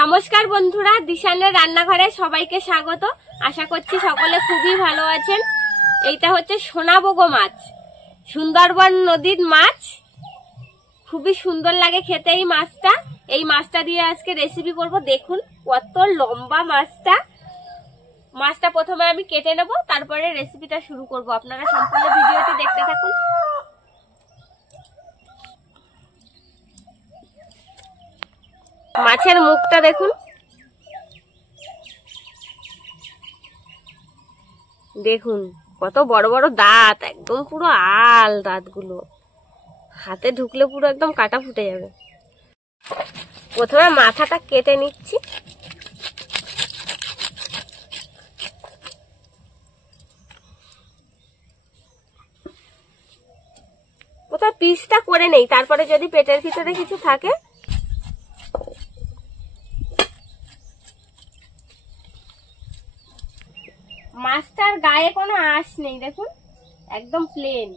নমস্কার বন্ধুরা, দিশানের রান্নাঘরে সবাইকে স্বাগত। আশা করছি সকলে খুবই ভালো আছেন। এইটা হচ্ছে সোনাবগো মাছ, সুন্দরবন নদীর মাছ। খুবই সুন্দর লাগে খেতে এই মাছটা। এই মাছটা দিয়ে আজকে রেসিপি করব। দেখুন কত লম্বা মাছটা। মাছটা প্রথমে আমি কেটে নেব, তারপরে রেসিপিটা শুরু করব। আপনারা সম্পূর্ণ ভিডিওটি দেখতে থাকুন। মাছের মুখটা দেখুন, দেখুন কত বড় বড় দাঁত, একদম পুরো আল দাঁতগুলো। হাতে ঢুকলে পুরো একদম কাটা ফুটে যাবে। প্রথমে মাথাটা কেটে নিচ্ছি। প্রথমে পিসটা করে নেই, তারপরে যদি পেটের ভিতরে কিছু থাকে। মাছটার গায়ে কোনো আঁশ নেই, দেখুন একদম প্লেন।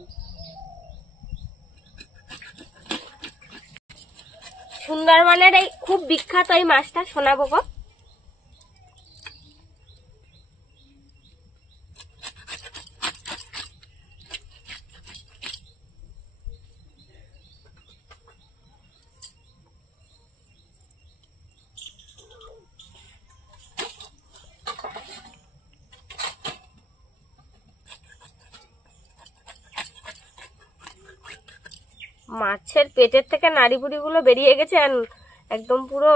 সুন্দরবনের এই খুব বিখ্যাত এই মাছটা সোনাবগো। মাছের পেটের থেকে নাড়িভুড়ি গুলো বেরিয়ে গেছে, আর একদম পুরো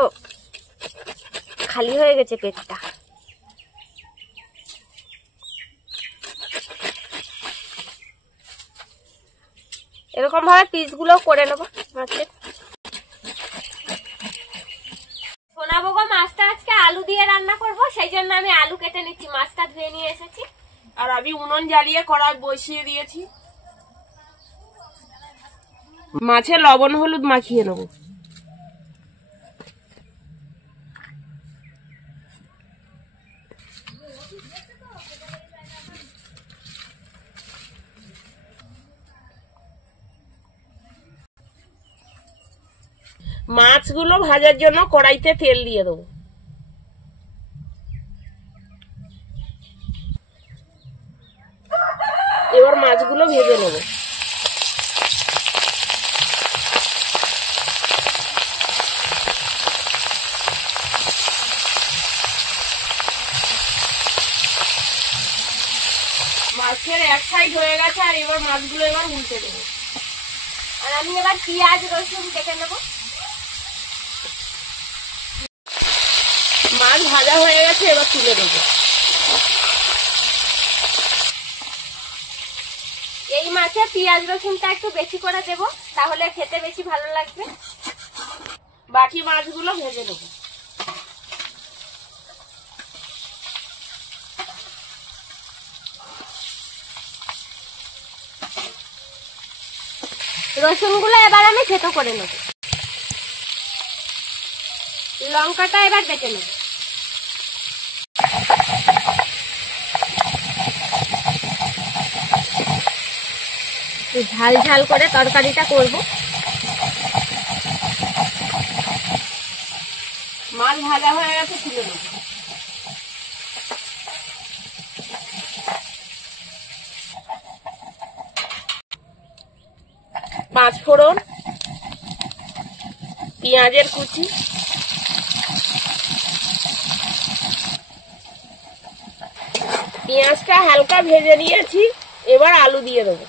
খালি হয়ে গেছে পেটটা। এরকম ভাবে পিস গুলো করে নেবো মাছের। সোনাবগো মাছটা আজকে আলু দিয়ে রান্না করব, সেই জন্য আমি আলু কেটে নিচ্ছি। মাছটা ধুয়ে নিয়ে এসেছি, আর আমি উনুন জ্বালিয়ে কড়াই বসিয়ে দিয়েছি। মাছে লবণ হলুদ মাখিয়ে নেব। মাছগুলো ভাজার জন্য কড়াইতে তেল দিয়ে দেবো। এবার মাছগুলো ভেজে নেব। মাছের এক সাইড হয়ে গেছে, আর এবার মাছগুলো এবার উল্টে দেবো। আর আমি এবার পেঁয়াজ রসুন কেটে নেব। মাছ ভাজা হয়ে গেছে, এবার তুলে দেবো। এই মাছে পেঁয়াজ রসুনটা একটু বেশি করে দেব, তাহলে খেতে বেশি ভালো লাগবে। বাকি মাছগুলো ভেজে নেবো। রসুনগুলো এবার আমি থেতো করে নেব। লঙ্কাটা এবার বেটে নেব। ঝাল ঝাল করে তরকারিটা করব। মাছ ভাজা হয়ে গেছে, তুলে নেবো। পাঁচ ফোড়ন, পেঁয়াজের কুচি, পেঁয়াজটা হালকা ভেজে নিয়েছি। এবার আলু দিয়ে দেবো।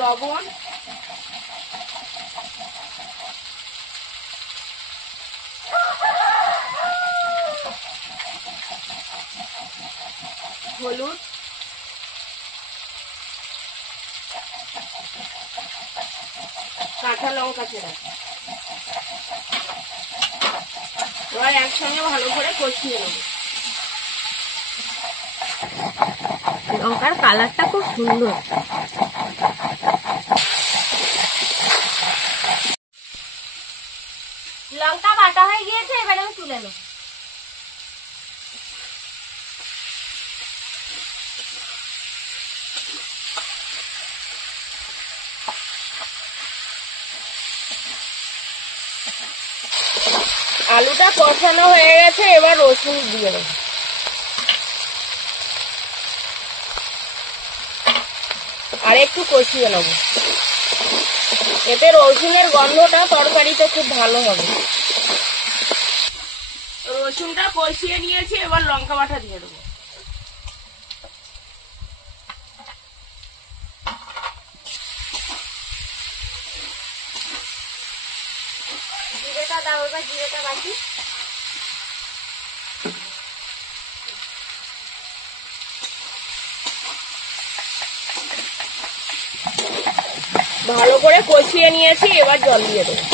লবণ, হলুদ, কাঁচা লঙ্কা চেরা। এবার একসঙ্গে ভালো করে কষিয়ে নেব। লঙ্কার কালারটা খুব সুন্দর। লঙ্কা বাটা হয়ে গিয়েছে, এবার আমি তুলে নেব। আলুটা কষানো হয়ে গেছে, এবার রসুন দিয়ে দেবো। আর একটু কষিয়ে নেবো, এতে রসুনের গন্ধটা তরকারিতে খুব ভালো হবে। রসুনটা কষিয়ে নিয়েছি, এবার লঙ্কা বাটা দিয়ে দেবো। জিরেটা দাও, এবার জিরেটা বাটি। ভালো করে কষিয়ে নিয়েছি, এবার জল দিয়ে দেবো।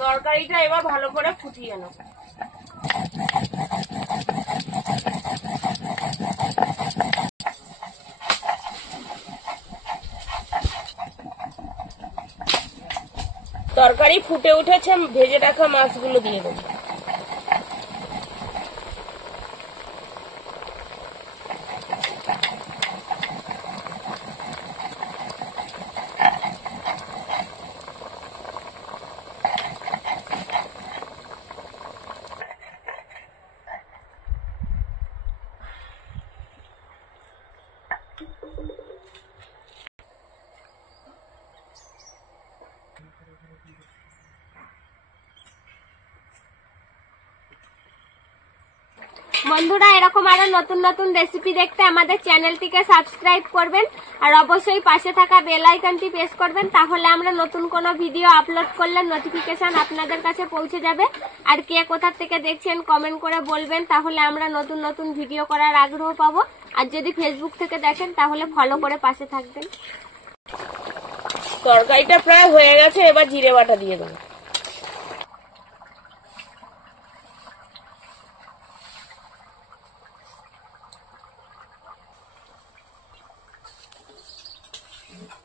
তরকারিটা এবার ভালো করে ফুটিয়ে নেব। তরকারি ফুটে উঠেছে, ভেজে রাখা মাছগুলো দিয়ে দেবো। বন্ধুরা, এরকম আরো নতুন নতুন রেসিপি দেখতে আমাদের চ্যানেলটিকে সাবস্ক্রাইব করবেন আর অবশ্যই পাশে থাকা বেল আইকনটি প্রেস করবেন, তাহলে আমরা নতুন কোনো ভিডিও আপলোড করলে নোটিফিকেশন আপনাদের কাছে পৌঁছে যাবে। আর কে কোথা থেকে দেখছেন কমেন্ট করে বলবেন, তাহলে আমরা নতুন নতুন ভিডিও করার আগ্রহ পাবো। আর যদি ফেসবুক থেকে দেখেন তাহলে ফলো করে পাশে থাকবেন। তরকারিটা প্রায় হয়ে গেছে, এবার জিরে বাটা দিয়ে দেবো।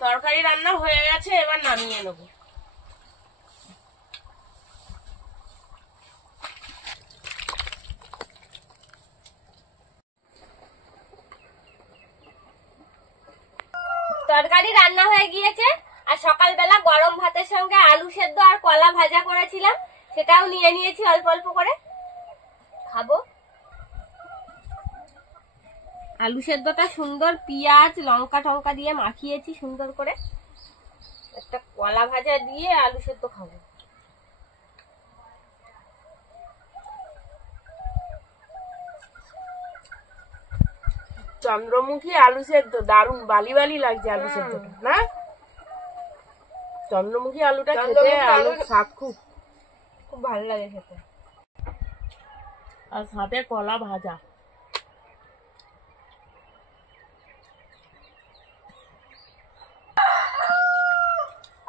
তরকারি রান্না হয়ে গেছে, এবার নামিয়ে নেব। তরকারি রান্না হয়ে গিয়েছে, আর সকালবেলা গরম ভাতের সঙ্গে আলু সেদ্ধ আর কলা ভাজা করেছিলাম, সেটাও নিয়ে নিয়েছি অল্প অল্প করে খাবো। আলু সেদ্ধটা সুন্দর পেঁয়াজ লঙ্কা টঙ্কা দিয়ে মাখিয়েছি সুন্দর করে, একটা কলা ভাজা দিয়ে আলু সেদ্ধ খাবো। চন্দ্রমুখী আলু সেদ্ধ দারুণ বালি বালি লাগছে আলু সেদ্ধটা, না? চন্দ্রমুখী আলুটা খেতে আলু শাক খুব খুব ভালো লাগে খেতে, আর সাথে কলা ভাজা।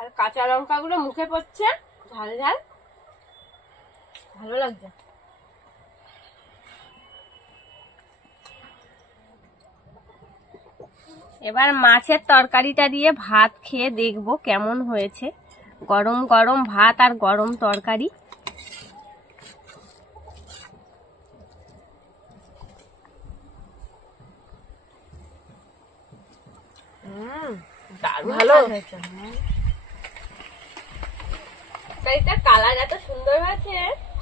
আর কাঁচা লঙ্কাগুলো মুখে পড়ছে ঝাল ঝাল, ভালো লাগছে। এবার মাছের তরকারিটা দিয়ে ভাত খেয়ে দেখবো কেমন হয়েছে। গরম গরম ভাত আর গরম তরকারি। ভালো হয়েছে, তরকারিটা কালার এত সুন্দর হয়েছে,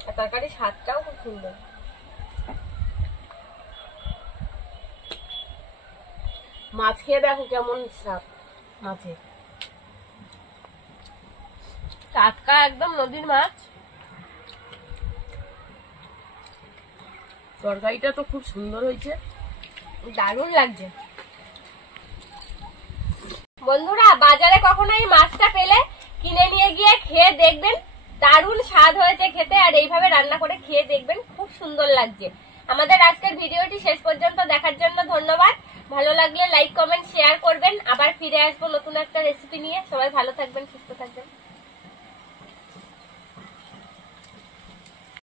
আর তরকারির স্বাদটাও খুব সুন্দর। মাছ খেয়ে দেখো কেমন স্বাদ মাছের, টাটকা একদম নদীর মাছ। তরকারিটা তো খুব সুন্দর হয়েছে, দারুণ লাগছে। বন্ধুরা, বাজারে কখনো এই মাছটা পেলে কিনে নিয়ে গিয়ে খেয়ে দেখবেন, দারুণ স্বাদ হয়েছে খেতে। আর এইভাবে রান্না করে খেয়ে দেখবেন, খুব সুন্দর লাগছে। আমাদের আজকের ভিডিওটি শেষ পর্যন্ত দেখার জন্য ধন্যবাদ। ভালো লাগলে লাইক কমেন্ট শেয়ার করবেন। আবার ফিরে আসবো নতুন একটা রেসিপি নিয়ে। সবাই ভালো থাকবেন, সুস্থ থাকবেন।